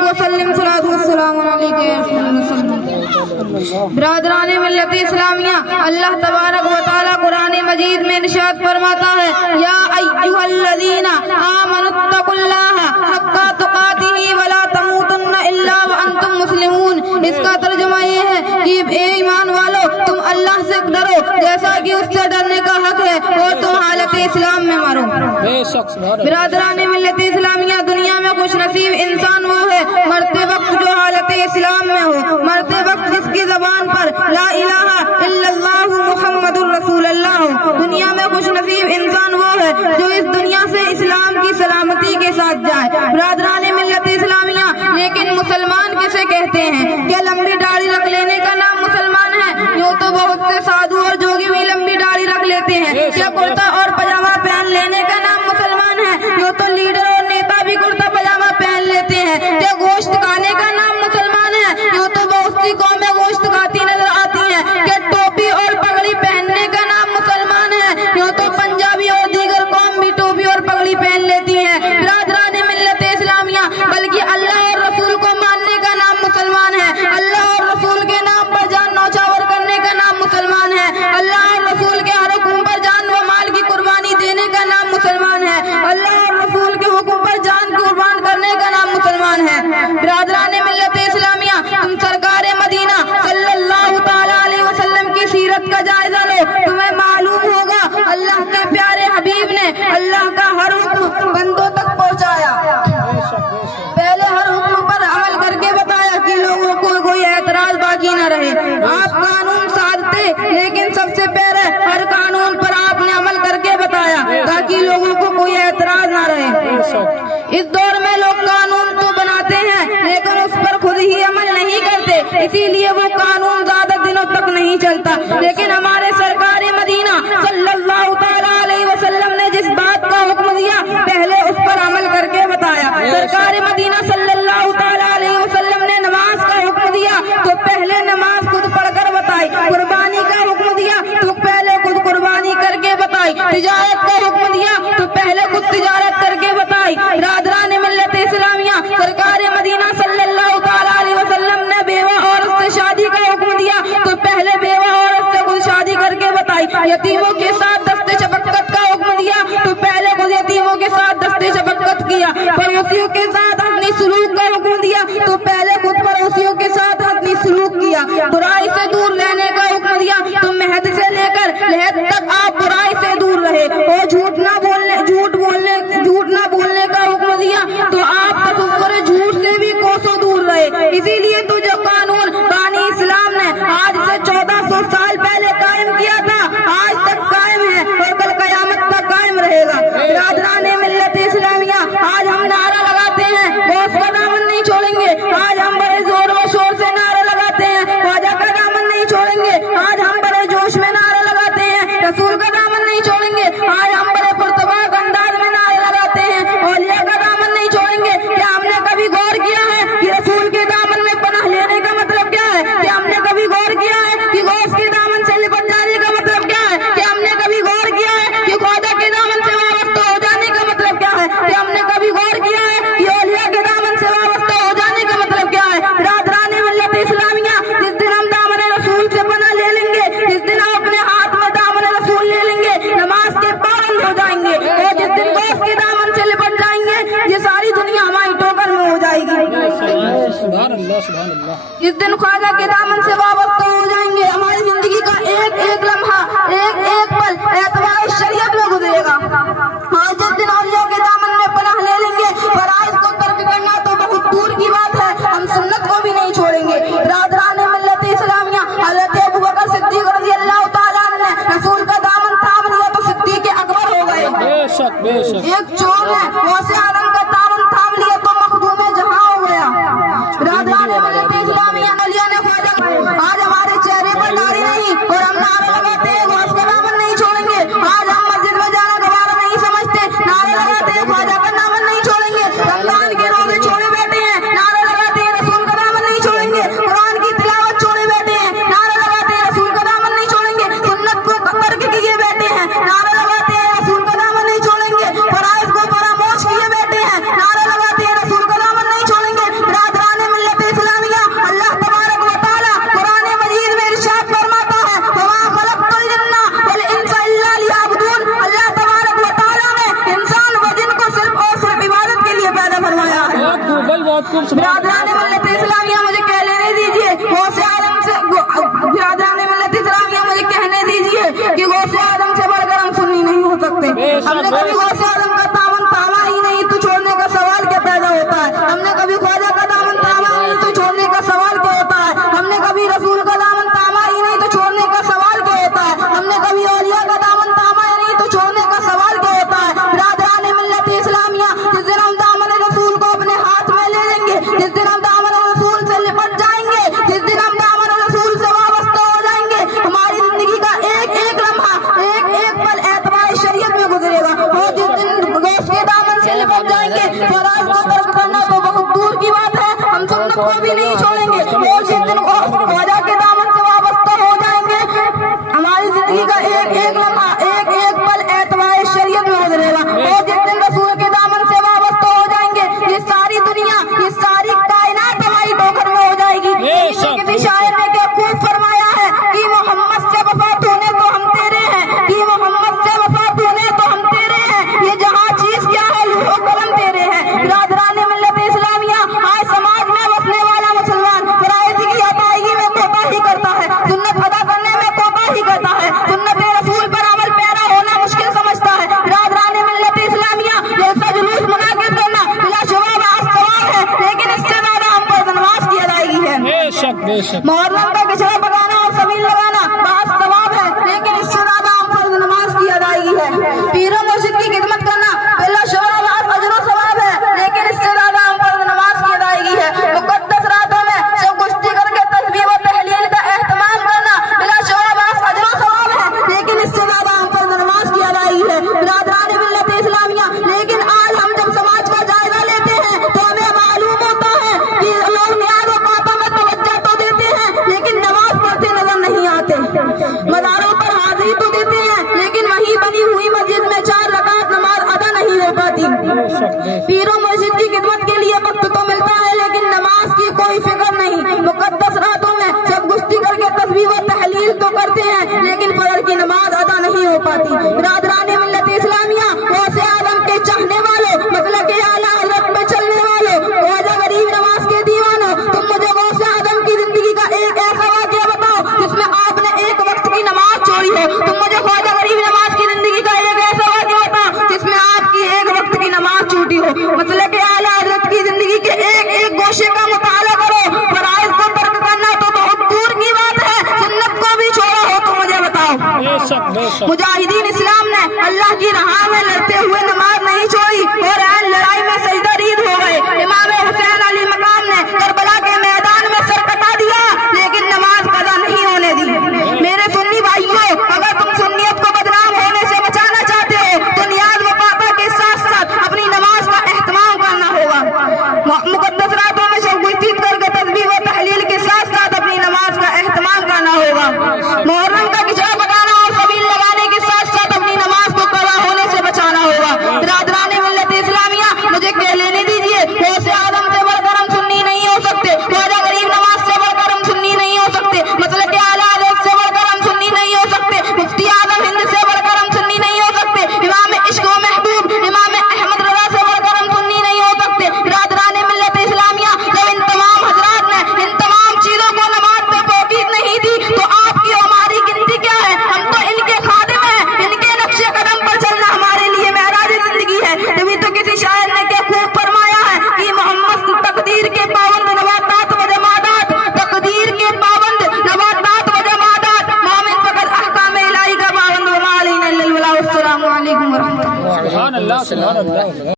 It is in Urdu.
وبارک وسلم صلاۃ والسلام علیک یا رسول اللہ۔ برادران ملت اسلامیہ، اللہ تبارک و تعالی قرآن مجید میں ارشاد فرماتا ہے یا ایھا الذین آمنوا اتقوا اللہ حق تقاتہ ولا تموتن الا وانتم مسلمون۔ اس کا ترجمہ یہ ہے کہ اے ایمان والو، تم اللہ سے ڈرو جیسا کہ اس سے ڈرنے کا حق ہے، اور تم حالت اسلام میں مرو۔ برادران ملت اسلامیہ، دنیا میں خوش نصیب انسان وہ ہے مرتے وقت جو حالت اسلام میں ہو، مرتے وقت جس کی زبان پر لا الہ الا اللہ محمد الرسول اللہ ہو۔ دنیا میں خوش نصیب انسان وہ ہے جو اس دنیا سے اسلام کی سلامتی کے ساتھ جائے۔ برادران ملت اسلامیہ، لیکن مسلمان کسے کہتے ہیں؟ کیا لمبی داڑھی رکھ لینے کا نام مسلمان ہے؟ یوں تو بہت سے سادھو اور جوگی بھی لمبی داڑھی رکھ لیتے ہیں۔ کیا کرتا اور پاجامہ پہن لینے کا نام مسلمان ہے؟ یوں تو لیڈر اور نیتا بھی کرتا پاجامہ پہن لیتے ہیں۔ کیا گوشت کھانے کا نام مسلمان ہے؟ یوں تو بہت سی قومیں گوشت کھاتی نظر آتی ہیں۔ کیا ٹوپی اور پگڑی پہننے کا نام مسلمان ہے؟ یوں تو پنجابی اور دیگر قوم بھی ٹوپی اور پگڑی پہن لیتی ہیں۔ برادران ملت اسلامیہ، بلکہ اللہ اور رسول کو ماننے کا نام مسلمان ہے۔ اللہ اور رسول کے نام پر جان نوچاور کرنے کا نام مسلمان ہے۔ اللہ اور رسول کے ہر حکم پر جان و مال کی قربانی دینے کا نام مسلمان ہے۔ اللہ اور رسول کے حکم پر جان قربان کرنے کا نام مسلمان ہے۔ برادران ملت اسلامیہ، تم سرکار مدینہ صلی اللہ تعالی علیہ وسلم کی سیرت کا جائزہ لو، تمہیں معلوم ہوگا اللہ کے پیارے حبیب نے اللہ کا ہر حکم بندوں تک پہنچایا۔ پہلے ہر حکم پر عمل کر کے بتایا کہ لوگوں کو کوئی اعتراض باقی نہ رہے۔ آپ قانون سازتے، لیکن سب سے پہلے ہر قانون پر آپ نے عمل کر کے بتایا تاکہ لوگوں کو کوئی اعتراض نہ رہے۔ اس دور میں لوگ قانون تو بناتے ہیں لیکن اس پر خود ہی عمل نہیں کرتے، اسی لیے وہ قانون زیادہ دنوں تک نہیں چلتا۔ لیکن ہمارے سرکار مدینہ صلی اللہ تعالی علیہ وسلم نے جس بات کا حکم دیا پہلے اس پر عمل کر کے بتایا۔ سرکار مدینہ صلی اللہ تعالی علیہ وسلم نے نماز کا حکم دیا تو پہلے نماز خود پڑھ کر بتائی۔ قربانی کا حکم دیا تو پہلے خود قربانی کر کے بتائی۔ تجارت کا حکم دیا تو پہلے خود تجارت کر کے بتائی۔ برادران ملت اسلامیہ، سرکار مدینہ صلی اللہ تعالی علیہ وسلم نے بیوہ عورت سے شادی کا حکم دیا تو پہلے بیوہ عورت سے خود شادی کر کے بتائی۔ یتیموں کے ساتھ دست شفقت کا حکم دیا تو پہلے خود یتیموں کے ساتھ دست شفقت کیا۔ پڑوسیوں کے ساتھ حسنی سلوک کا حکم دیا تو پہلے خود پڑوسیوں کے ساتھ حسنی سلوک کیا۔ برائی سے دور رہنے کا حکم دیا تو مہد سے لے کر لحد تک آپ برائی سے دور رہے۔ اور جھوٹ نہ بولنے کا حکم دیا تو آپ تصور جھوٹ سے بھی کوسوں دور رہے۔ اسی لیے تو جو قانون بانی اسلام نے آج سے 1400 سال پہلے قائم کیا تھا آج تک قائم ہے اور کل قیامت تک قائم رہے گا۔ برادران ملت اسلامیہ، آج ہم نعرہ لگاتے ہیں گوشت کا دامن نہیں چھوڑیں گے، آج ہم بڑے زور و شور سے نعرہ لگاتے ہیں خواجہ کا دامن نہیں چھوڑیں گے، آج ہم بڑے جوش میں نعرہ لگاتے ہیں رسول کا دامن نہیں چھوڑیں گے، آج ہم بڑے پرتپاک انداز میں نعرہ لگاتے ہیں اولیاء کا دامن نہیں چھوڑیں گے۔ کیا ہم نے کبھی غور کیا ہے کہ رسول کے دامن میں پناہ لینے کا مطلب کیا ہے؟ کیا ہم نے کبھی غور کیا ہے کہ غوث کے دامن سے لپٹ جانے کا مطلب کیا ہے؟ کیا ہم نے کبھی غور کیا ہے کہ خواجہ کے دامن سے وابستہ ہو جانے کا مطلب کیا ہے؟ کیا ہم نے کبھی غور کیا ہے کہ اولیاء کے دامن سے وابستہ ہو جانے کا مطلب کیا ہے؟ برادران ملت اسلامیہ، جس دن ہم دامن رسول سے پناہ لے لیں گے، جس دن ہم اپنے ہاتھ میں دامن رسول لے لیں گے، نماز کے پابند ہو جائیں گے، اور جس دن غوث کے دامن سے لپٹ جائیں گے یہ ساری دنیا ہماری ٹوکر میں ہو جائے گی۔ جس دن خواجہ کے دامن سے وابستہ ہو جائیں گے ہماری زندگی کا ایک ایک لمحہ، ایک ایک پل اعتبار شریعت میں گزرے گا۔ اور جس دن اولیاء کے دامن میں پناہ لے لیں گے فرائض کو ترک کرنا تو بہت دور کی بات ہے، ہم سنت کو بھی نہیں چھوڑیں گے۔ برادران ملت اسلامیہ، حضرت ابوبکر صدیق رضی اللہ تعالیٰ عنہ نے رسول کا دامن تھام لیا تو صدیق اکبر ہو گئے۔ ایک چور نے غوث اعظم کا دامن تھام لیا تو مخدوم جہاں ہو گیا۔ برادران ملت اسلامیہ، اولیاء نے خواجہ آج ہمارے چہرے پر داڑھی نہیں اور ہم نعرے لگاتے ہیں غوث کا دامن نہیں چھوڑیں گے، آج ہم مسجد میں جانا گوارا نہیں سمجھتے، نعرے لگاتے ہیں خواجہ کا دامن نہیں چھوڑیں گے، رمضان کے روزے چھوڑے بیٹھے ہیں، نعرے لگاتے ہیں رسول کا دامن نہیں چھوڑیں گے، قرآن کی تلاوت چھوڑے بیٹھے ہیں، نعرے لگاتے ہیں رسول کا دامن نہیں چھوڑیں گے، سنت کو ترک کیے بیٹھے ہیں، نعرے لگاتے ہیں رسول کا دامن نہیں چھوڑیں گے، فرائض کو فراموش کیے بیٹھے ہیں، نعرے لگاتے ہیں رسول کا دامن نہیں چھوڑیں گے۔ برادران ملت اسلامیہ مجھے کہہ لینے دیجیے غوث اعظم سے، برادران ملت اسلامیہ مجھے کہنے دیجیے کہ غوث اعظم سے بڑھ کر ہم سنی نہیں ہو سکتے. ہم نے کبھی غوث اعظم کا دامن تھاما ہی نہیں تو چھوڑنے کا سوال کیا پیدا ہوتا ہے. ہم نے کبھی خواجہ کا دامن تھاما ہی نہیں تو چھوڑنے کا سوال کیا ہوتا ہے. ہم نے کبھی رسول کا دامن تھاما ہی نہیں تو چھوڑنے کا سوال کیا ہوتا ہے. ہم نے کبھی اولیاء کا دامن تھاما ہی نہیں تو چھوڑنے کا سوال کیا ہوتا ہے. برادران ملت اسلامیہ جس دن ہم دامن رسول کو اپنے ہاتھ میں لے لیں گے، جس دن ہم دامن رسول سے لپٹ جائیں گے، جس دن ہم دامن رسول سے وابستہ ہو جائیں گے، ہماری زندگی کا ایک ایک لمحہ، ایک ایک پل اعتبار شریعت میں گزرے گا. اور جس دن غوث کے دامن سے لپٹ جائیں گے، فرائض کو ترک کرنا تو بہت دور کی بات ہے، ہم سنت کو بھی نہیں چھوڑیں گے. اور جس دن خواجہ کے دامن سے وابستہ ہو جائیں گے، ہماری زندگی کا ایک ایک لمحہ، ایک ایک پل اعتبار شریعت میں گزرے گا. اور جس دن رسول کے دامن سے وابستہ ہو جائیں گے، یہ ساری دنیا، یہ ساری کائنات ہماری ٹوکر میں ہو جائے گی. کسی شاعر نے کیا خوب فرمایا ہے کہ محمد سے وفات ہونے تو ہم تیرے ہیں، کہ محمد سے وفات ہونے تو ہم تیرے ہیں، یہ جہاں چیز کیا ہے لوح و قلم تیرے ہیں. برادران ملت اسلامیہ آج سماج میں بسنے والا مسلمان فرائض کی ادائیگی میں کوتاہی کرتا ہے، سنت ادا کرنے میں کوتاہی کرتا ہے، سنت رسول پر عمل پیرا ہونا مشکل سمجھتا ہے. برادران ملت اسلامیہ جیسا جلوس منعقد کرنا بلا شبہ باعث ثواب ہے، لیکن اس سے زیادہ ہم پر نماز کی ادائیگی ہے. محرم کا کچرا پکانا اور سبیل لگانا باعث ثواب ہے، لیکن اس سے زیادہ ہم پر نماز کی ادائیگی ہے. پیر و مرشد کی خدمت کرنا بلا شبہ باعث اجر و ثواب ہے، لیکن اس سے زیادہ ہم پر نماز کی ادائیگی ہے. مقدس راتوں میں سب گشتی کر کے تسبیح و تحلیل کا اہتمام کرنا بلا شبہ باعث اجر و ثواب ہے، لیکن اس سے زیادہ ہم پر نماز کی ادائیگی ہے. برادران ملت اسلامیہ لیکن آج ہم جب سماج کا جائزہ لیتے ہیں تو ہمیں معلوم ہوتا ہے کہ لوگ نیاز و باتوں میں توجہ تو دیتے ہیں لیکن نماز پڑھتے نظر نہیں آتے. مزاروں پر حاضری تو دیتے ہیں لیکن وہیں بنی ہوئی مسجد میں 4 رکعت نماز ادا نہیں ہو پاتی. پیر و مرشد کی خدمت کے لیے وقت تو ملتا ہے لیکن نماز کی کوئی فکر نہیں. مقدس راتوں میں سب گشتی کر کے تسبیح و تحلیل تو کرتے ہیں لیکن فجر کی نماز ادا نہیں ہو پاتی. برادران ملت اسلامیہ غوث اعظم کے چاہنے والوں، مسلک اعلیٰ حضرت پہ چلنے والوں، خواجہ غریب نواز کے دیوانوں، تم مجھے غوث اعظم کی زندگی کا ایک ایسا واقعہ بتاؤ جس میں آپ نے ایک وقت کی نماز چھوڑی ہو. تم مجھے خواجہ غریب نواز کی زندگی کا ایک ایسا واقعہ بتاؤ جس میں آپ کی ایک وقت کی نماز چھوٹی ہو. مسلک اعلیٰ حضرت کی زندگی کے ایک ایک گوشے کا مطالعہ کرو. فرائض کو ترک کرنا تو بہت دور کی بات ہے، سنت کو بھی چھوڑا ہو تو مجھے بتاؤ. مجاہدین اسلام نے اللہ کی راہ میں لڑتے ہوئے نماز نہیں چھوڑی اور عین لڑائی میں سجدہ رید ہو گئے. امام حسین علی مقام نے کربلا کے میدان میں سر کٹا دیا لیکن نماز قضا نہیں ہونے دی. میرے سنی بھائیوں، اگر تم سنیت کو بدنام ہونے سے بچانا چاہتے ہو تو نیاز و پاتا کے ساتھ ساتھ اپنی نماز کا اہتمام کرنا ہوگا. مقدس راتوں میں سب گشتی کر کے تسبیح و تحلیل کے ساتھ ساتھ اپنی نماز کا اہتمام کرنا ہوگا. محرم کا کچرا پکانا اور سبیل لگانے کے ساتھ ساتھ اپنی نماز کو قضا ہونے سے بچانا ہوگا. برادران ملت اسلامیہ مجھے کہہ لینے دیجیے غوث اعظم سے بڑھ کر ہم سنی نہیں ہو سکتے، خواجہ غریب نواز سے بڑھ کر ہم سنی نہیں ہو سکتے، مسلک اعلیٰ حضرت سے بڑھ کر ہم سنی نہیں ہو سکتے، مفتی اعظم ہند سے بڑھ کر ہم سنی نہیں ہو سکتے، امام عشق و محبوب امام احمد رضا سے بڑھ کر ہم سنی نہیں ہو سکتے. برادران ملت اسلامیہ جب ان تمام حضرات نے ان تمام چیزوں کو نماز پہ توقید نہیں دی تو آپ کی ہماری گنتی کیا ہے؟ ہم تو ان کے خادم ہیں، ان کے نقش قدم پر چلنا ہمارے لیے معراج زندگی ہے. تبھی تو کسی شاعر نے کیا خوب فرمایا ہے کہ محمد تقدیر کے پابند نباتات و جمادات، تقدیر کے پابند نباتات و جمادات، مومن فقط احکام الہی کا پابند. وما علینا الا البلاغ. السلام علیکم ورحمۃ اللہ.